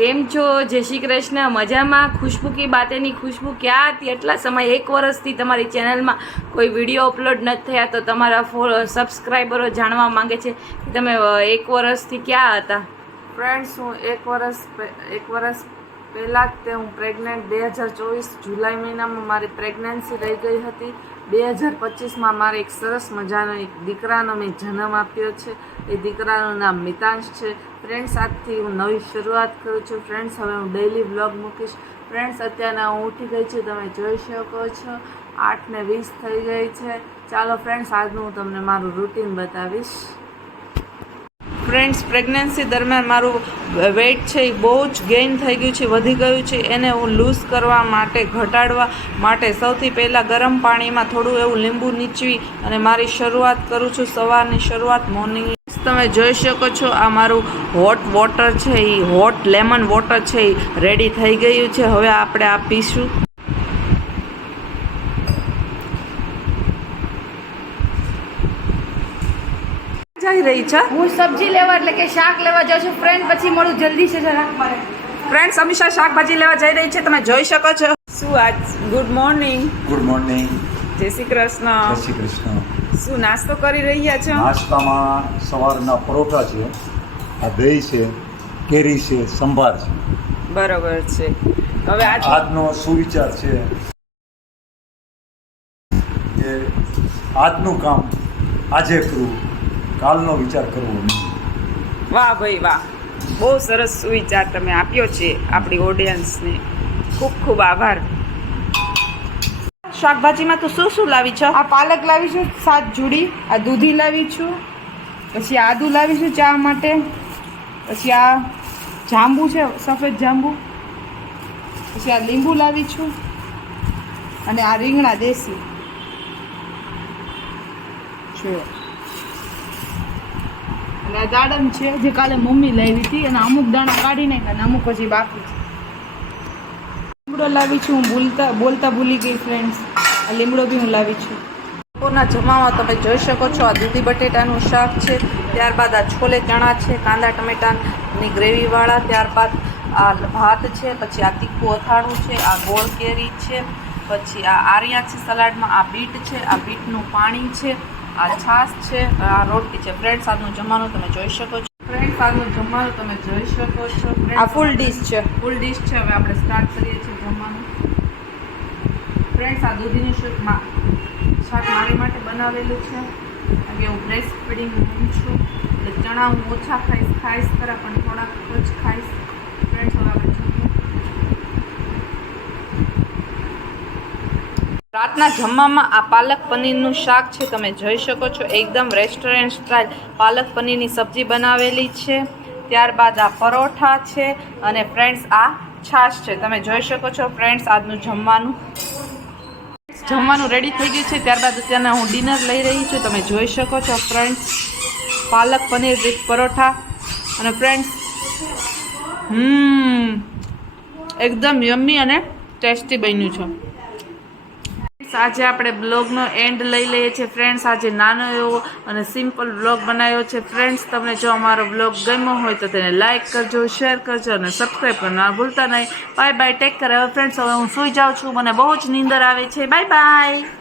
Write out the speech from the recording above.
કેમ છો? જય શ્રી કૃષ્ણ. મજામાં? ખુશ્બુ કી બાતેની ખુશ્બુ ક્યાં હતી? એટલા સમય એક વર્ષથી તમારી ચેનલમાં કોઈ વીડિયો અપલોડ નથી થયા તો તમારા ફો સબસ્ક્રાઈબરો જાણવા માંગે છે કે તમે એક વર્ષથી ક્યાં હતા? ફ્રેન્ડ્સ, હું એક વર્ષ એક વર્ષ પહેલાં જ તે હું પ્રેગ્નન્ટ બે હજાર ચોવીસ જુલાઈ મહિનામાં મારી પ્રેગ્નન્સી રહી ગઈ હતી. બે હજાર પચીસમાં મારે એક સરસ મજાનો એક દીકરાનો મેં જન્મ આપ્યો છે. એ દીકરાનું નામ મિતાંશ છે. ફ્રેન્ડ્સ, આજથી હું નવી શરૂઆત કરું છું. ફ્રેન્ડ્સ, હવે હું ડેઈલી બ્લોગ મૂકીશ. ફ્રેન્ડ્સ, અત્યારના હું ઉઠી ગઈ છું. તમે જોઈ શકો છો. આઠ ને વીસ થઈ ગઈ છે. ચાલો ફ્રેન્ડ્સ, આજનું હું તમને મારું રૂટીન બતાવીશ. ફ્રેન્ડ્સ પ્રેગ્નન્સી દરમિયાન મારું વેઇટ છે એ બહુ જ ગેઇન થઈ ગયું છે, વધી ગયું છે. એને હું લૂઝ કરવા માટે, ઘટાડવા માટે સૌથી પહેલાં ગરમ પાણીમાં થોડું એવું લીંબુ નીચવી અને મારી શરૂઆત કરું છું સવારની શરૂઆત મોર્નિંગ તમે જોઈ શકો છો, આ મારું હોટ વોટર છે, એ હોટ લેમન વોટર છે, એ રેડી થઈ ગયું છે. હવે આપણે આ પીશું. જઈ રહી છે? હું સબ્જી લેવા એટલે કે શાક લેવા જાઉં છું. ફ્રેન્ડ પછી મળું. જલ્દી છે જરાક મારે. ફ્રેન્ડ્સ અમીષા શાકભાજી લેવા જઈ રહી છે. તમે જોઈ શકો છો. શું આજ? ગુડ મોર્નિંગ ગુડ મોર્નિંગ જય શ્રી જય કૃષ્ણ શ્રી કૃષ્ણ. શું નાસ્તો કરી રહ્યા છો? નાસ્તામાં સવારના પરોઠા છે આ દહીં છે કેરી છે સંભાર છે. બરોબર છે. હવે આજ આજનો સુવિચાર છે કે આજનું કામ આજે કરવું. કાલનો વિચાર કરવો નહીં. વાહ ભાઈ વાહ. બહુ સરસ સુવિચાર તમે આપ્યો છે આપણી ઓડિયન્સને ખૂબ ખૂબ આભાર. શાકભાજીમાં તું શું શું લાવી છો? આ પાલક લાવી છું સાત જુડી આ દૂધી લાવી છું પછી આદુ લાવી છું ચા માટે પછી આ જાંબુ છે સફેદ જાંબુ પછી આ લીંબુ લાવી છું અને આ રીંગણા દેશી. જો આ દાડમ છે, જે કાલે મમ્મી લાવી હતી અને અમુક દાણા કાઢી નાખ્યા અને અમુક હજી બાકી છે. લીમડો લાવી છું, હું બોલતા બોલતા ભૂલી ગઈ ફ્રેન્ડ્સ આ લીમડો બી હું લાવી છું. બપોરના જમામાં તમે જોઈ શકો છો, આ દૂધી બટેટાનું શાક છે, ત્યારબાદ આ છોલે ચણા છે, કાંદા ટમેટાની ગ્રેવીવાળા, ત્યારબાદ આ ભાત છે, પછી આ તીખું અથાણું છે, આ ગોળ કેરી છે, પછી આ આરિયા છે સલાડમાં, આ બીટ છે, આ બીટનું પાણી છે આ છાશ છે આ રોટલી છે. ફ્રેન્ડ આજનું જમવાનું તમે જોઈ શકો છો. ફ્રેન્ડ આજનું જમવાનું તમે જોઈ શકો છો. આ ફૂલ ડીશ છે. ફૂલ ડીશ છે. હવે આપણે સ્ટાર્ટ કરીએ છીએ જમવાનું ફ્રેન્ડ્સ આ દૂધીનું શાકમાં શાક મારી માટે બનાવેલું છે. કારણ કે હું બ્રેસ્ટ ફીડિંગ હું છું. એટલે ચણા હું ઓછા ખાઈશ ખાઈશ ખરા પણ થોડાક જ ખાઈશ. ફ્રેન્ડ્સ હવે આપણે રાતના જમવામાં આ પાલક પનીરનું શાક છે. તમે જોઈ શકો છો, એકદમ રેસ્ટોરન્ટ સ્ટાઇલ પાલક પનીરની સબ્જી બનાવેલી છે. ત્યારબાદ આ પરોઠા છે અને ફ્રેન્ડ્સ આ છાશ છે. તમે જોઈ શકો છો ફ્રેન્ડ્સ આજનું જમવાનું. જમવાનું રેડી થઈ ગયું છે. ત્યારબાદ અત્યારના હું ડિનર લઈ રહી છું. તમે જોઈ શકો છો ફ્રેન્ડ્સ પાલક પનીર વિથ પરોઠા. અને ફ્રેન્ડ્સ હમ, એકદમ યમ્મી અને ટેસ્ટી બન્યું છે. આજે આપણે બ્લોગનો એન્ડ લઈ લઈએ છીએ. ફ્રેન્ડ્સ આજે નાનો એવો અને સિમ્પલ બ્લોગ બનાવ્યો છે. ફ્રેન્ડ્સ તમને જો અમારો બ્લોગ ગમ્યો હોય તો તેને લાઇક કરજો શેર કરજો અને સબસ્ક્રાઈબ કરવા ભૂલતા નહીં. બાય બાય ટેક કરે હવે ફ્રેન્ડ્સ હવે હું સૂઈ જાઉં છું. મને બહુ જ નીંદર આવે છે. Bye bye